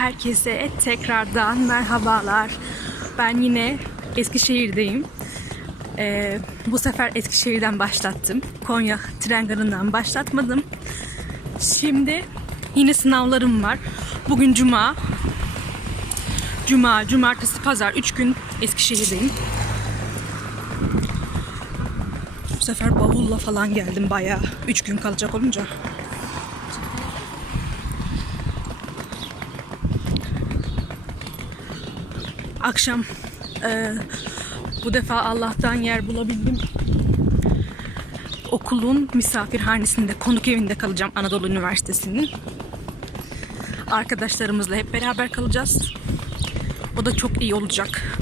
Herkese tekrardan merhabalar. Ben yine Eskişehir'deyim. Ee, bu sefer Eskişehir'den başlattım. Konya tren garından başlatmadım. Şimdi yine sınavlarım var. Bugün cuma. Cuma, cumartesi, pazar 3 gün Eskişehir'deyim. Bu sefer bavulla falan geldim bayağı. 3 gün kalacak olunca. Akşam e, bu defa Allah'tan yer bulabildim. Okulun misafirhanesinde, konuk evinde kalacağım Anadolu Üniversitesi'nin. Arkadaşlarımızla hep beraber kalacağız. O da çok iyi olacak.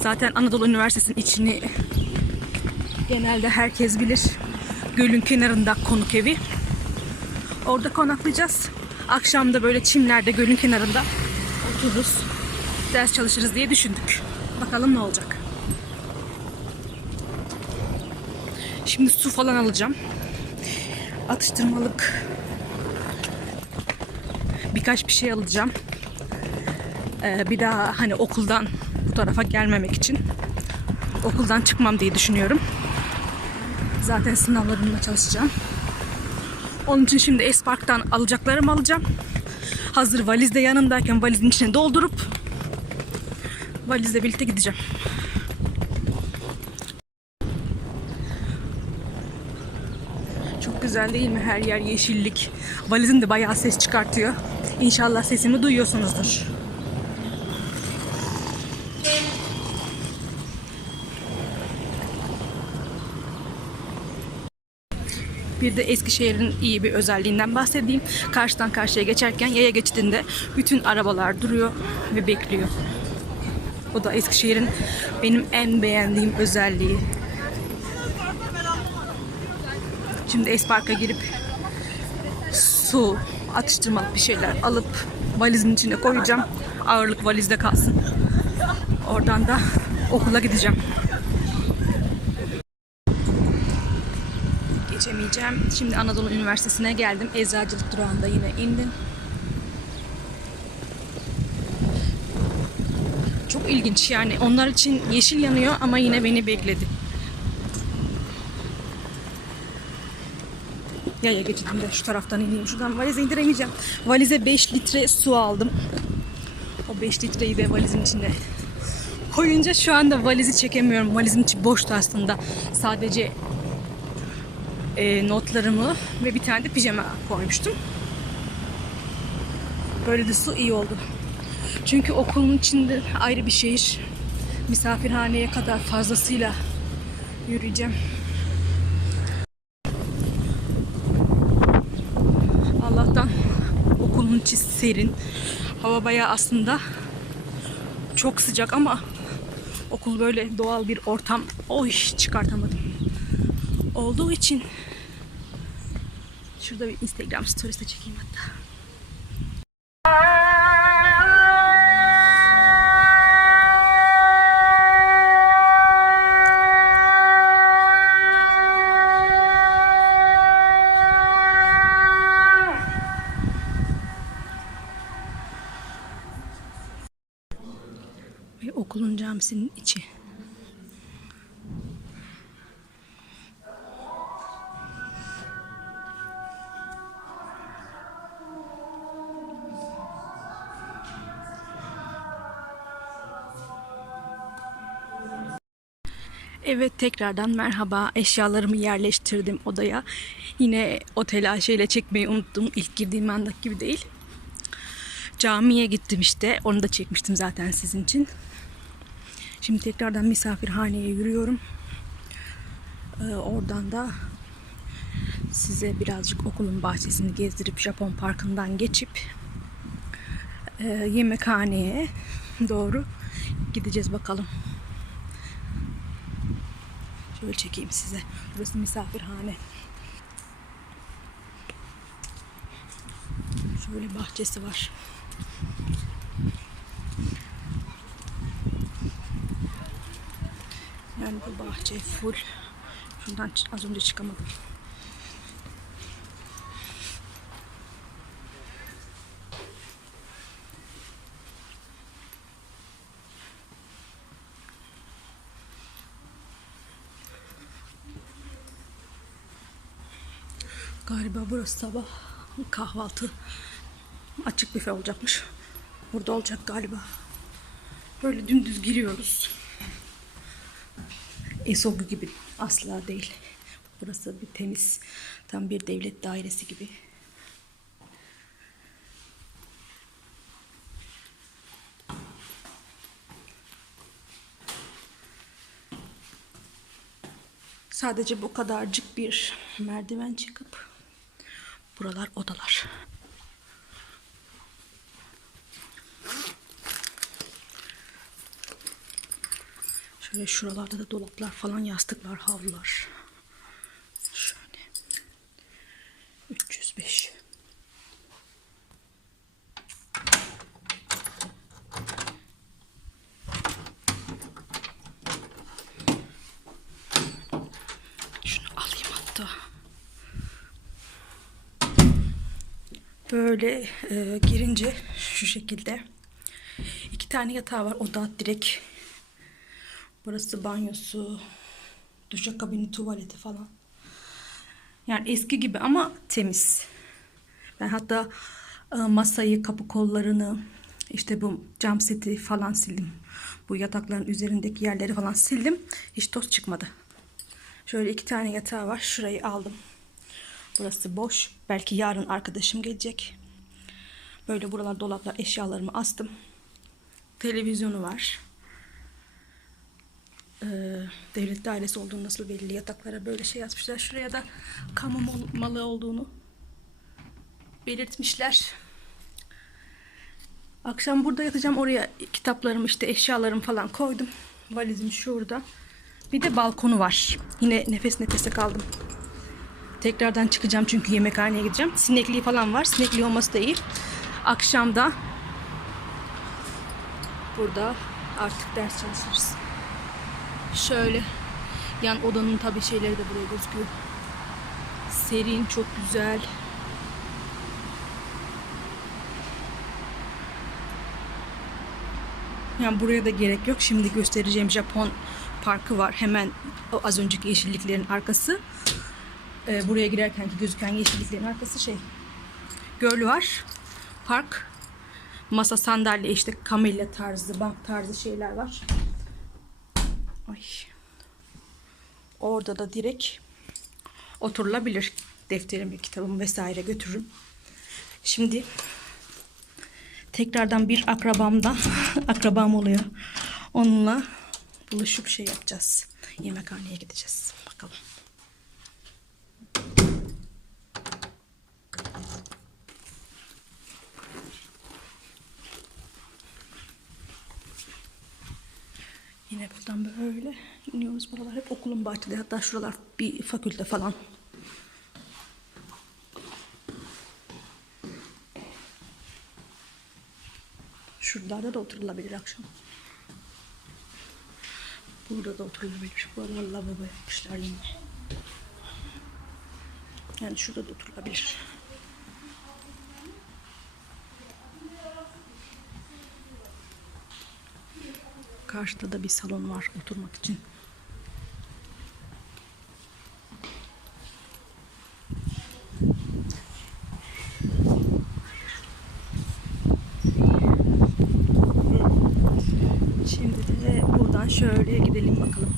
Zaten Anadolu Üniversitesi'nin içini genelde herkes bilir. Gölün kenarında konuk evi. Orada konaklayacağız. Akşam da böyle çimlerde gölün kenarında otururuz. Ders çalışırız diye düşündük. Bakalım ne olacak. Şimdi su falan alacağım. Atıştırmalık birkaç bir şey alacağım. Ee, bir daha hani okuldan bu tarafa gelmemek için okuldan çıkmam diye düşünüyorum. Zaten sınavlarımla çalışacağım. Onun için şimdi Espark'tan alacaklarımı alacağım. Hazır valiz de yanındayken valizin içine doldurup valizle birlikte gideceğim. Çok güzel değil mi? Her yer yeşillik. Valizin de bayağı ses çıkartıyor. İnşallah sesimi duyuyorsunuzdur. Bir de Eskişehir'in iyi bir özelliğinden bahsedeyim. Karşıdan karşıya geçerken yaya geçidinde bütün arabalar duruyor ve bekliyor. O da Eskişehir'in benim en beğendiğim özelliği. Şimdi Espark'a girip su, atıştırmalık bir şeyler alıp valizin içine koyacağım. Ağırlık valizde kalsın. Oradan da okula gideceğim. Geçemeyeceğim. Şimdi Anadolu Üniversitesi'ne geldim. Eczacılık durağında yine indim. Çok ilginç yani. Onlar için yeşil yanıyor ama yine beni bekledi. Yaya geçidinde şu taraftan ineyim. Şuradan valize indiremeyeceğim. Valize 5 litre su aldım. O 5 litreyi de valizin içinde koyunca şu anda valizi çekemiyorum. Valizin içi boştu aslında. Sadece e, notlarımı ve bir tane de pijama koymuştum. Böyle de su iyi oldu. Çünkü okulun içinde ayrı bir şehir. Misafirhaneye kadar fazlasıyla yürüyeceğim. Allah'tan okulun içi serin. Hava bayağı aslında çok sıcak ama okul böyle doğal bir ortam. Oy çıkartamadım. Olduğu için şurada bir Instagram storiesi de çekeyim hatta. Evet tekrardan merhaba. Eşyalarımı yerleştirdim odaya. Yine o telaşıyla çekmeyi unuttum. İlk girdiğim andaki gibi değil. Camiye gittim işte. Onu da çekmiştim zaten sizin için. Şimdi tekrardan misafirhaneye yürüyorum. Ee, oradan da size birazcık okulun bahçesini gezdirip Japon Parkı'ndan geçip e, yemekhaneye doğru gideceğiz bakalım. Şöyle çekeyim size. Burası misafirhane. Şöyle bahçesi var. Yani bu bahçe full. Şundan az önce çıkamadım. Galiba burası sabah kahvaltı açık büfe olacakmış. Burada olacak galiba. Böyle dümdüz giriyoruz. Esogu gibi asla değil. Burası bir temiz, tam bir devlet dairesi gibi. Sadece bu kadarcık bir merdiven çıkıp buralar odalar. Şöyle şuralarda da dolaplar falan, yastıklar, havlular. Şöyle. 305. Şunu alayım hatta. Böyle e, girince şu şekilde iki tane yatağı var. Oda direkt burası banyosu, duşakabini, tuvaleti falan. Yani eski gibi ama temiz. Ben hatta e, masayı, kapı kollarını, işte bu cam seti falan sildim. Bu yatakların üzerindeki yerleri falan sildim. Hiç toz çıkmadı. Şöyle iki tane yatağı var. Şurayı aldım. Burası boş. Belki yarın arkadaşım gelecek. Böyle buralar dolaplar eşyalarımı astım. Televizyonu var. Ee, devlet dairesi olduğunu nasıl belli yataklara böyle şey yazmışlar. Şuraya da kamu mal- malı olduğunu belirtmişler. Akşam burada yatacağım. Oraya kitaplarımı işte eşyalarımı falan koydum. Valizim şurada. Bir de balkonu var. Yine nefes nefese kaldım. Tekrardan çıkacağım çünkü yemekhaneye gideceğim. Sinekliği falan var. Sinekliği olması da iyi. Akşamda burada artık ders çalışırız. Şöyle yan odanın tabii şeyleri de buraya gözüküyor. Serin, çok güzel. Yani buraya da gerek yok. Şimdi göstereceğim Japon parkı var. Hemen az önceki yeşilliklerin arkası. Ee, buraya girerken gözüken yeşilliklerin arkası şey. Göl var. Park. Masa sandalye işte kamilya tarzı, bank tarzı şeyler var. Ay. Orada da direkt oturulabilir. Defterimi, kitabımı vesaire götürürüm. Şimdi tekrardan bir akrabamdan akrabam oluyor. Onunla buluşup şey yapacağız. Yemekhaneye gideceğiz. Bakalım. Yine buradan böyle iniyoruz. Buralar hep okulun bahçede. Hatta şuralar bir fakülte falan. Şuralarda da oturulabilir akşam. Burada da oturulabilir. Buralar lavabo yapmışlar yine. Yani şurada da oturulabilir. Karşıda da bir salon var oturmak için. Şimdi de buradan şöyle gidelim bakalım.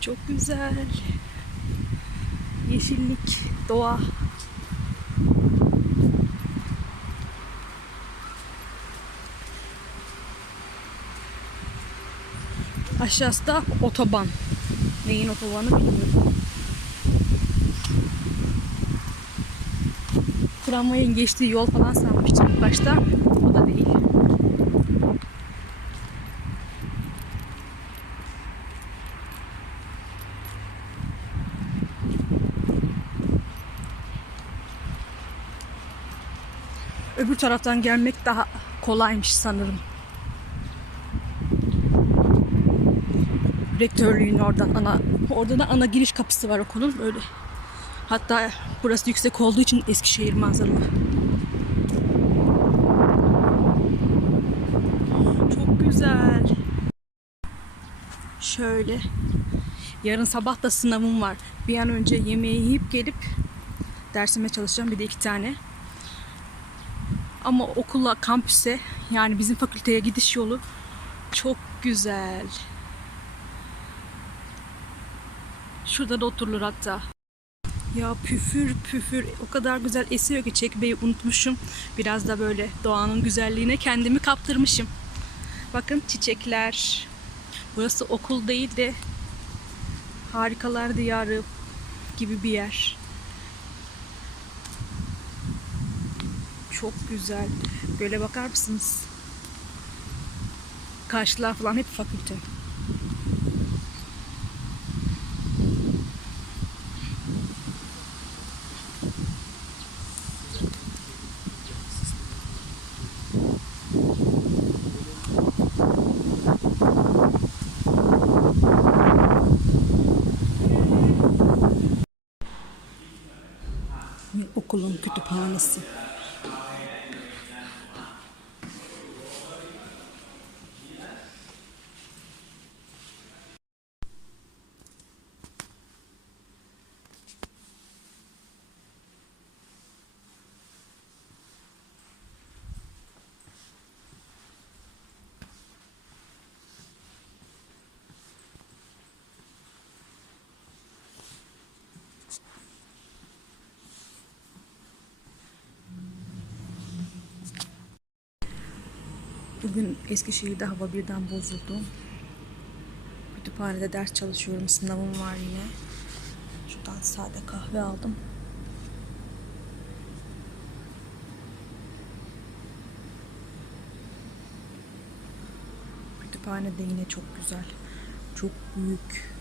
Çok güzel. Yeşillik, doğa. Aşağısı da otoban. Neyin otobanı bilmiyorum. Tramvayın geçtiği yol falan sanmıştım ilk başta. O da değil. Öbür taraftan gelmek daha kolaymış sanırım. Rektörlüğün oradan ana orada da ana giriş kapısı var okulun böyle. Hatta burası yüksek olduğu için Eskişehir manzaralı. Çok güzel. Şöyle. Yarın sabah da sınavım var. Bir an önce yemeği yiyip gelip dersime çalışacağım. Bir de iki tane. Ama okula, kampüse yani bizim fakülteye gidiş yolu çok güzel. Şurada da oturulur hatta. Ya püfür püfür o kadar güzel esiyor ki çekmeyi unutmuşum. Biraz da böyle doğanın güzelliğine kendimi kaptırmışım. Bakın çiçekler. Burası okul değil de harikalar diyarı gibi bir yer. Çok güzel. Böyle bakar mısınız? Karşılar falan hep fakülte. Okulun kütüphanesi. Bugün Eskişehir'de hava birden bozuldu. Kütüphanede ders çalışıyorum. Sınavım var yine. Şuradan sade kahve aldım. Kütüphane de yine çok güzel. Çok büyük.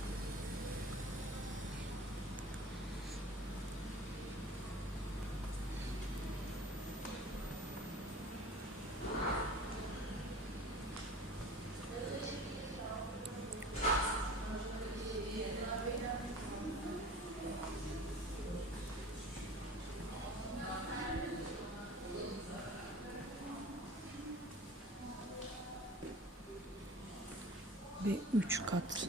Ve üç kat.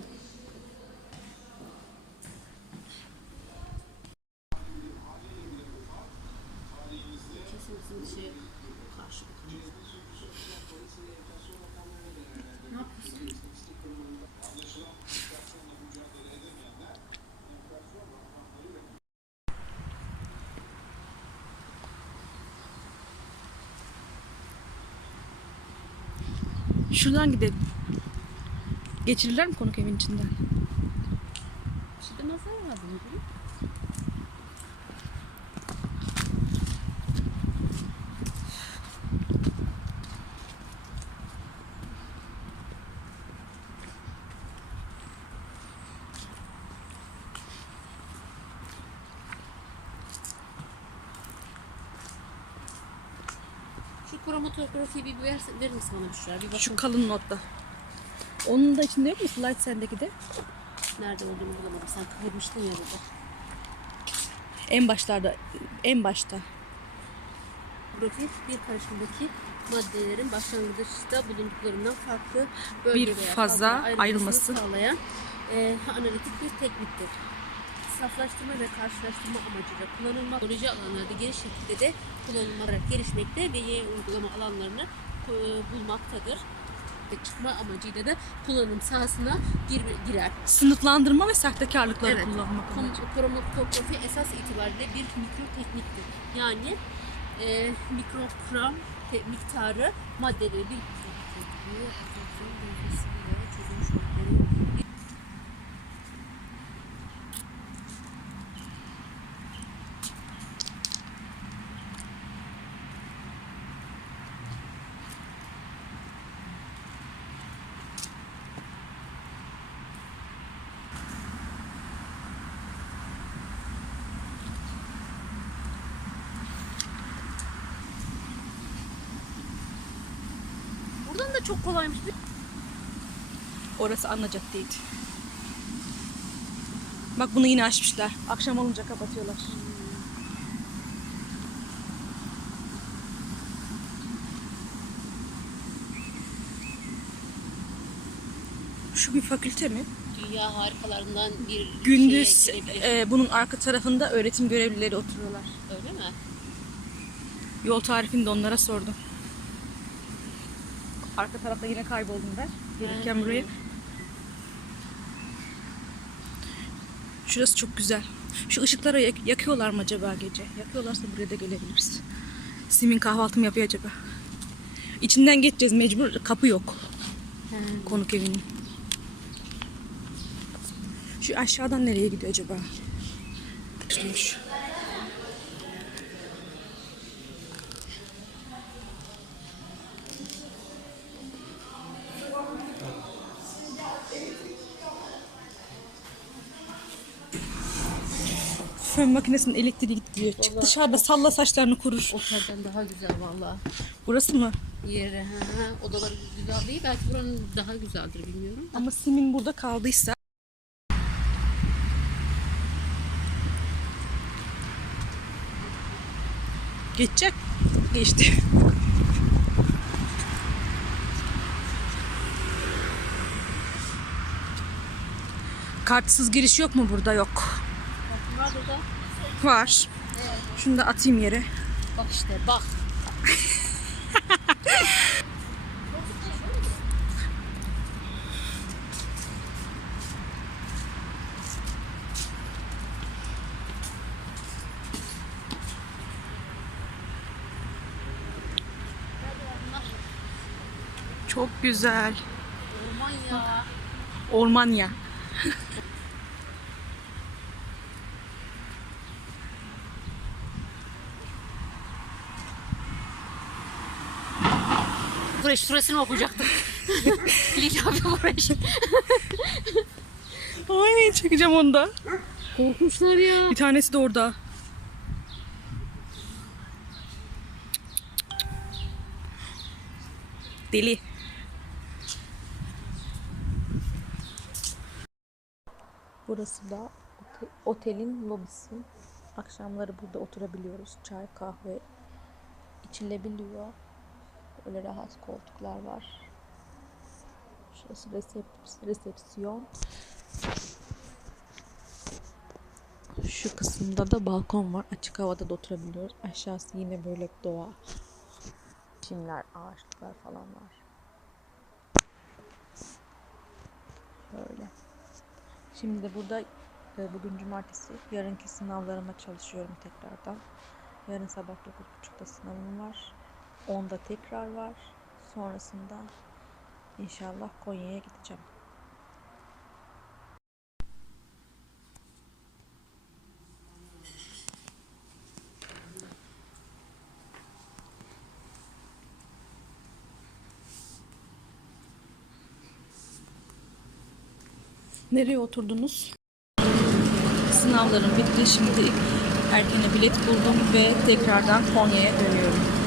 Şuradan gidelim. Geçirirler mi konuk evin içinden? İşte var bunun. Şu kromatografiyi bir ver, verir misin bana Büşra? Bir bakın Şu kalın notta. Onun da içinde yok mu slide sendeki de? nerede olduğunu bulamadım. Sen kırmıştın ya burada. En başlarda, en başta. Profil bir karışımdaki maddelerin başlangıçta bulunduklarından farklı bölge Bir veya faza ayrılmasını ayrılması. sağlayan e, analitik bir tekniktir. Saflaştırma ve karşılaştırma amacıyla kullanılma, teknoloji alanlarda geniş şekilde de kullanılarak gelişmekte ve yeni uygulama alanlarını e, bulmaktadır. Ve çıkma amacıyla da kullanım sahasına gir, girer. Sınıflandırma ve sahtekarlıkları Evet. kullanmak. Kom- Kromatografi esas itibariyle bir mikro tekniktir. Yani e, mikrogram miktarı maddeleri bir çözülmüş maddeleri Buradan da çok kolaymış. Orası ana caddeydi. Bak bunu yine açmışlar. Akşam olunca kapatıyorlar. Şu bir fakülte mi? Dünya harikalarından bir Gündüz e, bunun arka tarafında öğretim görevlileri oturuyorlar. Öyle mi? Yol tarifini de onlara sordum. Arka tarafta yine kayboldum ben. Gelirken buraya. Şurası çok güzel. Şu ışıkları yak- yakıyorlar mı acaba gece? Yakıyorlarsa buraya da gelebiliriz. Simin kahvaltı mı yapıyor acaba? İçinden geçeceğiz mecbur. Kapı yok. Konuk evinin. Şu aşağıdan nereye gidiyor acaba? Şuymuş. Fön makinesinin elektriği gidiyor. Çık Vallahi- dışarıda salla saçlarını kurur. Otelden daha güzel valla. Burası mı? Yeri, hı hı. odaları güzel değil. Belki buranın daha güzeldir bilmiyorum. Ama Simin burada kaldıysa geçecek. Geçti. Kartsız giriş yok mu burada? Yok. Burada. Var. Şunu da atayım yere. Bak işte bak. Çok güzel. Orman ya. Orman ya. Burası şurasını okuyacaktım. Lila bir burası. Ay çekeceğim onu da. Korkmuşlar ya. Bir tanesi de orada. Deli. Burası da ote- otelin lobisi. Akşamları burada oturabiliyoruz. Çay, kahve içilebiliyor. Böyle rahat koltuklar var. Şurası resep- resepsiyon. Şu kısımda da balkon var. Açık havada da oturabiliyoruz. Aşağısı yine böyle doğa. Çimler, ağaçlıklar falan var. Böyle. Şimdi de burada e, bugün cumartesi. Yarınki sınavlarıma çalışıyorum tekrardan. Yarın sabah 9.30'da sınavım var. 10'da tekrar var. Sonrasında inşallah Konya'ya gideceğim. Nereye oturdunuz? Sınavlarım bitti. Şimdi erkene bilet buldum ve tekrardan Konya'ya dönüyorum.